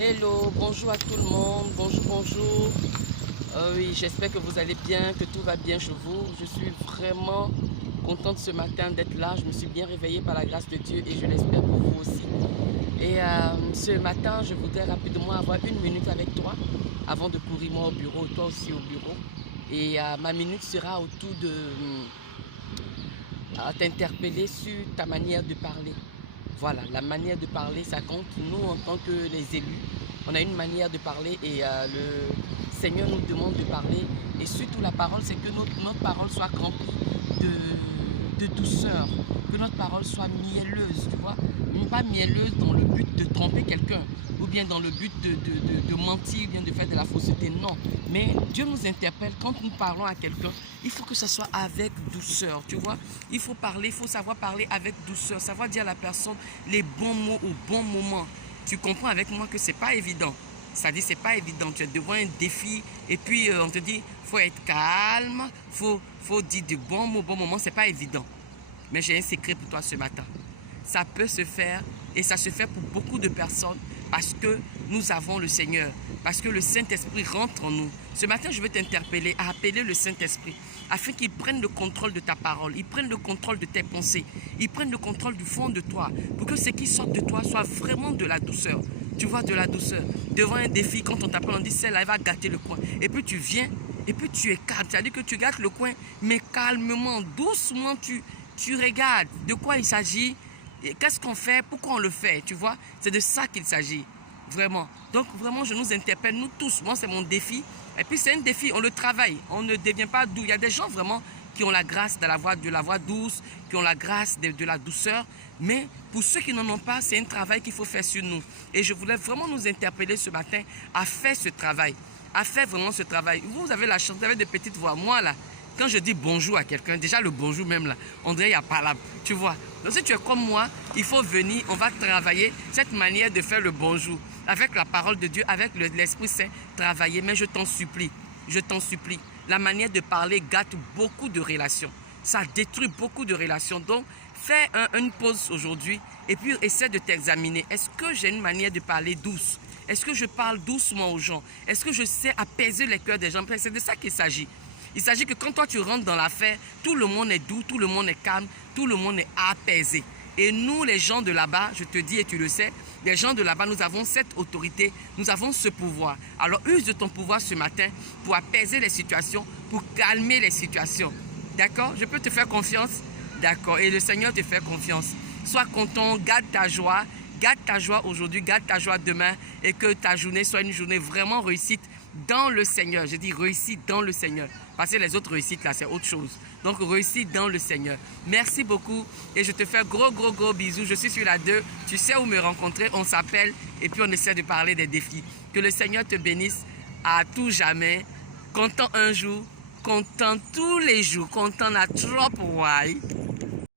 Hello, bonjour à tout le monde, bonjour. Oui, j'espère que vous allez bien, que tout va bien chez vous. Je suis vraiment contente ce matin d'être là. Je me suis bien réveillée par la grâce de Dieu et je l'espère pour vous aussi. Et ce matin, je voudrais rapidement avoir une minute avec toi avant de courir moi au bureau, toi aussi au bureau. Et ma minute sera autour de t'interpeller sur ta manière de parler. Voilà, la manière de parler, ça compte. Nous, en tant que les élus, on a une manière de parler et le Seigneur nous demande de parler. Et surtout, la parole, c'est que notre parole soit remplie de douceur, que notre parole soit mielleuse, tu vois. Pas mielleuse dans le but de tromper quelqu'un, ou bien dans le but de mentir, ou bien de faire de la fausseté, non. Mais Dieu nous interpelle quand nous parlons à quelqu'un, il faut que ce soit avec douceur, tu vois. Il faut parler, il faut savoir parler avec douceur, savoir dire à la personne les bons mots au bon moment. Tu comprends avec moi que c'est pas évident. C'est-à-dire, c'est pas évident. Tu es devant un défi et puis on te dit, faut être calme, faut dire de bons mots au bon moment. C'est pas évident. Mais j'ai un secret pour toi ce matin. Ça peut se faire et ça se fait pour beaucoup de personnes parce que nous avons le Seigneur, parce que le Saint-Esprit rentre en nous. Ce matin, je veux t'interpeller à appeler le Saint-Esprit afin qu'il prenne le contrôle de ta parole, il prenne le contrôle de tes pensées, il prenne le contrôle du fond de toi pour que ce qui sort de toi soit vraiment de la douceur. Tu vois, de la douceur. Devant un défi, quand on t'appelle, on dit celle-là, elle va gâter le coin. Et puis tu viens et puis tu es calme. C'est-à-dire que tu gâtes le coin, mais calmement, doucement, tu regardes de quoi il s'agit. Qu'est-ce qu'on fait? Pourquoi on le fait? Tu vois, c'est de ça qu'il s'agit. Vraiment. Donc, vraiment, je nous interpelle, nous tous. Moi, c'est mon défi. Et puis, c'est un défi, on le travaille. On ne devient pas doux. Il y a des gens vraiment qui ont la grâce de la voix douce, qui ont la grâce de la douceur. Mais pour ceux qui n'en ont pas, c'est un travail qu'il faut faire sur nous. Et je voulais vraiment nous interpeller ce matin à faire ce travail. À faire vraiment ce travail. Vous avez la chance, vous avez des petites voix. Moi, là, quand je dis bonjour à quelqu'un, déjà le bonjour même là, on dirait qu'il n'y a pas là, tu vois. Donc si tu es comme moi, il faut venir, on va travailler cette manière de faire le bonjour. Avec la parole de Dieu, avec l'Esprit Saint, travailler. Mais je t'en supplie, la manière de parler gâte beaucoup de relations. Ça détruit beaucoup de relations. Donc, fais une pause aujourd'hui et puis essaie de t'examiner. Est-ce que j'ai une manière de parler douce? Est-ce que je parle doucement aux gens? Est-ce que je sais apaiser les cœurs des gens? C'est de ça qu'il s'agit. Il s'agit que quand toi tu rentres dans l'affaire, tout le monde est doux, tout le monde est calme, tout le monde est apaisé. Et nous, les gens de là-bas, je te dis et tu le sais, les gens de là-bas, nous avons cette autorité, nous avons ce pouvoir. Alors use de ton pouvoir ce matin pour apaiser les situations, pour calmer les situations. D'accord? Je peux te faire confiance? D'accord. Et le Seigneur te fait confiance. Sois content, garde ta joie aujourd'hui, garde ta joie demain et que ta journée soit une journée vraiment réussite dans le Seigneur. Je dis réussite dans le Seigneur. Parce que les autres réussites là, c'est autre chose. Donc réussite dans le Seigneur. Merci beaucoup et je te fais gros bisous. Je suis sur la 2. Tu sais où me rencontrer. On s'appelle et puis on essaie de parler des défis. Que le Seigneur te bénisse à tout jamais. Content un jour, content tous les jours, content à trop.